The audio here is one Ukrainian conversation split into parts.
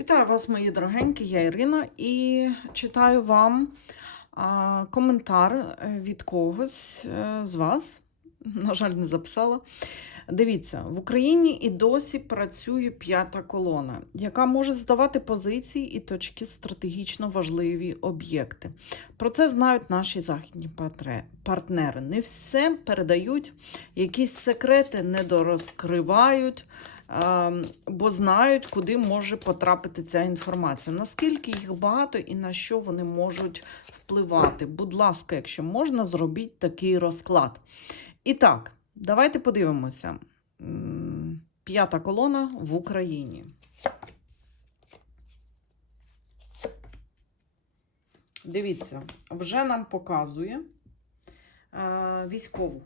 Вітаю вас, мої дорогенькі, я Ірина, і читаю вам коментар е, від когось е, з вас. На жаль, не записала. Дивіться, в Україні і досі працює п'ята колона, яка може здавати позиції і точки стратегічно важливі об'єкти. Про це знають наші західні партнери. Не все передають, якісь секрети недорозкривають бо знають, куди може потрапити ця інформація. Наскільки їх багато і на що вони можуть впливати. Будь ласка, якщо можна, зробіть такий розклад. І так, давайте подивимося. П'ята колона в Україні. Дивіться, вже нам показує е, військову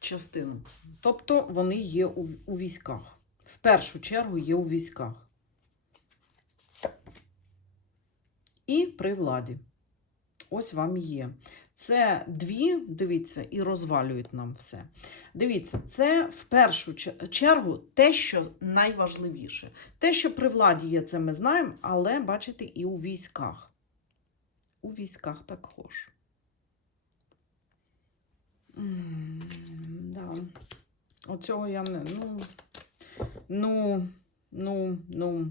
частину. Тобто вони є у військах. В першу чергу є у військах. І при владі. Ось вам є. Це дві, дивіться, і розвалюють нам все. Дивіться, це в першу чергу те, що найважливіше. Те, що при владі є, це ми знаємо, але бачите, і у військах. У військах також. М, Да. Оцього я не. Ну, ну, ну, ну.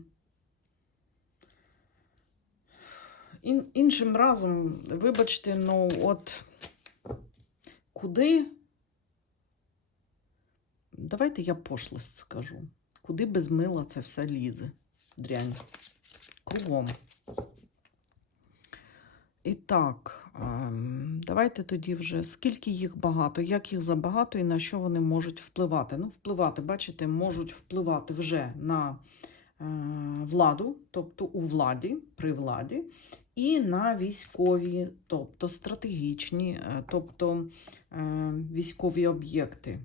Ін, іншим разом, вибачте, ну от куди. Давайте я пошлость скажу. Куди без мила це все лізе? Дрянь. Кругом. І так, давайте тоді вже скільки їх багато, як їх забагато і на що вони можуть впливати. Ну, впливати, бачите, можуть впливати вже на е, владу, тобто у владі, при владі, і на військові, тобто стратегічні, е, тобто е, військові об'єкти.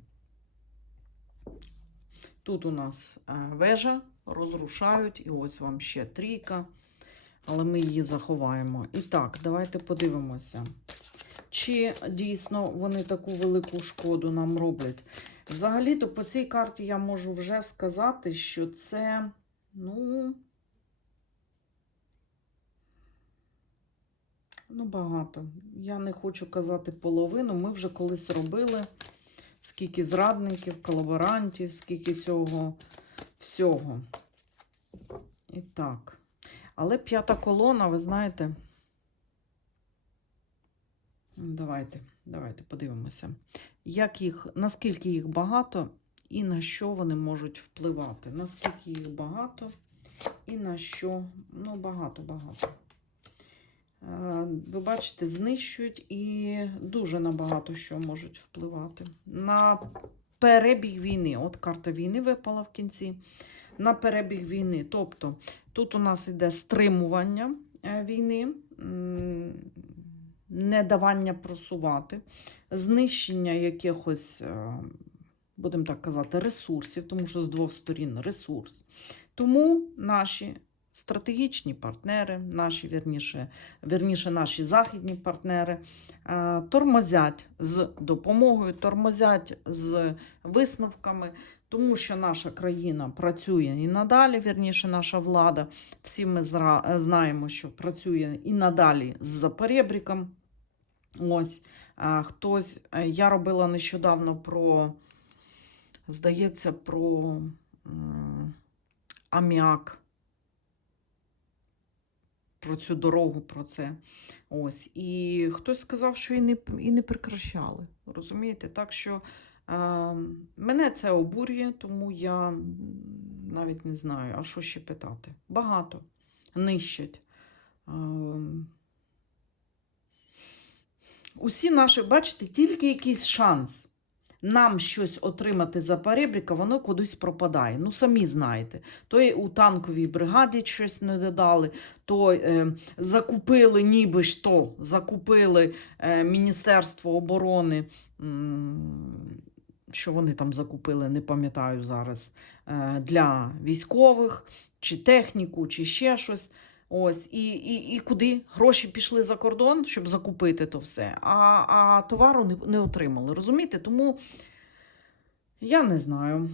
Тут у нас вежа розрушають, і ось вам ще трійка але ми її заховаємо. І так, давайте подивимося, чи дійсно вони таку велику шкоду нам роблять. Взагалі-то по цій карті я можу вже сказати, що це, ну, ну, багато. Я не хочу казати половину. Ми вже колись робили скільки зрадників, колаборантів, скільки цього всього. І так. Але п'ята колона, ви знаєте. Давайте, давайте подивимося, як їх, наскільки їх багато і на що вони можуть впливати. Наскільки їх багато і на що, ну, багато-багато. Е, Ви бачите, знищують і дуже на багато що можуть впливати. На перебіг війни. От карта війни випала в кінці. На перебіг війни. Тобто Тут у нас йде стримування е, війни, недавання просувати, знищення якихось, е, будемо так казати, ресурсів, тому що з двох сторін ресурс. Тому наші стратегічні партнери, наші, вірніше, вірніше, наші західні партнери е, тормозять з допомогою, тормозять з висновками. Тому що наша країна працює і надалі, вірніше, наша влада. Всі ми е, знаємо, що працює і надалі з запорєбріком. Ось хтось. е, Я робила нещодавно про, здається, про аміак. Про цю дорогу, про це. Ось. І хтось сказав, що і не, і не прекращали. Розумієте? Так що. Е, Мене це обурює, тому я навіть не знаю, а що ще питати. Багато нищать. Е, Усі наші, бачите, тільки якийсь шанс нам щось отримати за перебріка, воно кудись пропадає. Ну, самі знаєте. То у танковій бригаді щось не додали, то е, закупили, ніби ж то, закупили е, Міністерство оборони. що вони там закупили, не пам'ятаю зараз, е, для військових, чи техніку, чи ще щось. Ось, і, і, і куди гроші пішли за кордон, щоб закупити то все, а, а товару не, не отримали. Розумієте? Тому я не знаю.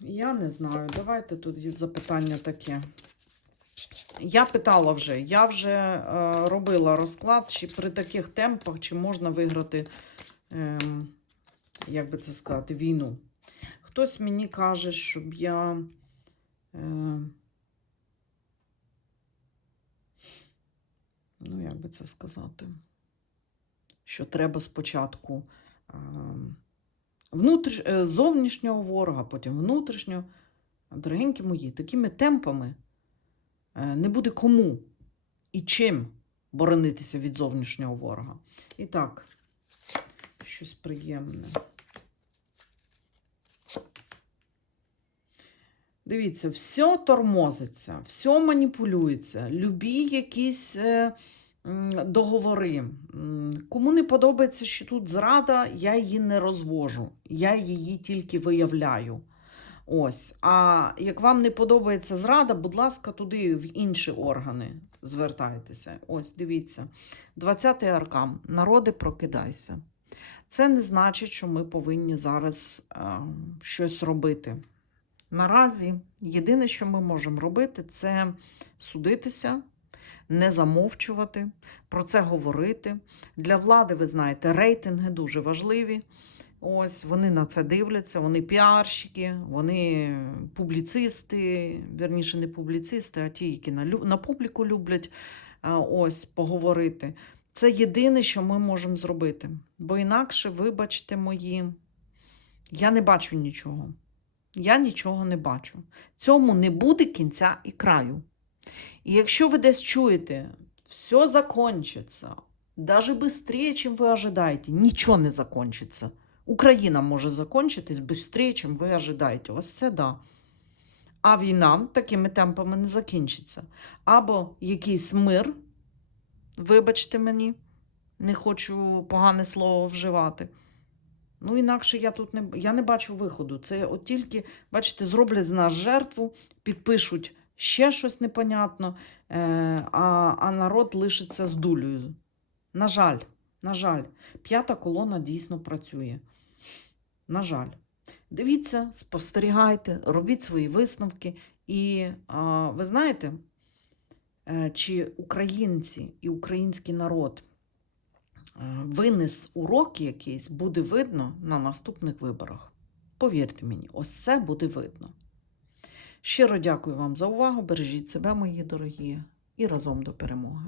Я не знаю. Давайте тут запитання таке. Я питала вже, я вже е, робила розклад, чи при таких темпах, чи можна виграти, е, як би це сказати, війну. Хтось мені каже, щоб я. Е, ну, як би це сказати, що треба спочатку внутріш... е, зовнішнього ворога, потім внутрішнього. Дорогенькі мої, такими темпами е, не буде кому і чим боронитися від зовнішнього ворога. І так, щось приємне. Дивіться, все тормозиться, все маніпулюється, любі якісь е, договори. Кому не подобається, що тут зрада, я її не розвожу, я її тільки виявляю. Ось. А як вам не подобається зрада, будь ласка, туди в інші органи звертайтеся. Ось, дивіться. 20-й аркан. Народи, прокидайся. Це не значить, що ми повинні зараз е, щось робити. Наразі єдине, що ми можемо робити, це судитися, не замовчувати, про це говорити. Для влади, ви знаєте, рейтинги дуже важливі. Ось вони на це дивляться, вони піарщики, вони публіцисти, вірніше, не публіцисти, а ті, які на, на публіку люблять ось поговорити. Це єдине, що ми можемо зробити. Бо інакше, вибачте мої, я не бачу нічого. Я нічого не бачу. Цьому не буде кінця і краю. І якщо ви десь чуєте, все закончиться, даже быстрее, чим ви ожидаєте, нічого не закончиться. Україна може закончитись швидше, чим ви ожидаєте. Ось це да. А війна такими темпами не закінчиться. Або якийсь мир, вибачте мені, не хочу погане слово вживати. Ну, інакше я тут не, я не бачу виходу. Це от тільки, бачите, зроблять з нас жертву, підпишуть ще щось непонятно, е, а, а народ лишиться з дулею. На жаль, на жаль, п'ята колона дійсно працює. На жаль. Дивіться, спостерігайте, робіть свої висновки. І ви знаєте, е, чи українці і український народ винес урок якийсь, буде видно на наступних виборах. Повірте мені, ось це буде видно. Щиро дякую вам за увагу. Бережіть себе, мої дорогі, і разом до перемоги.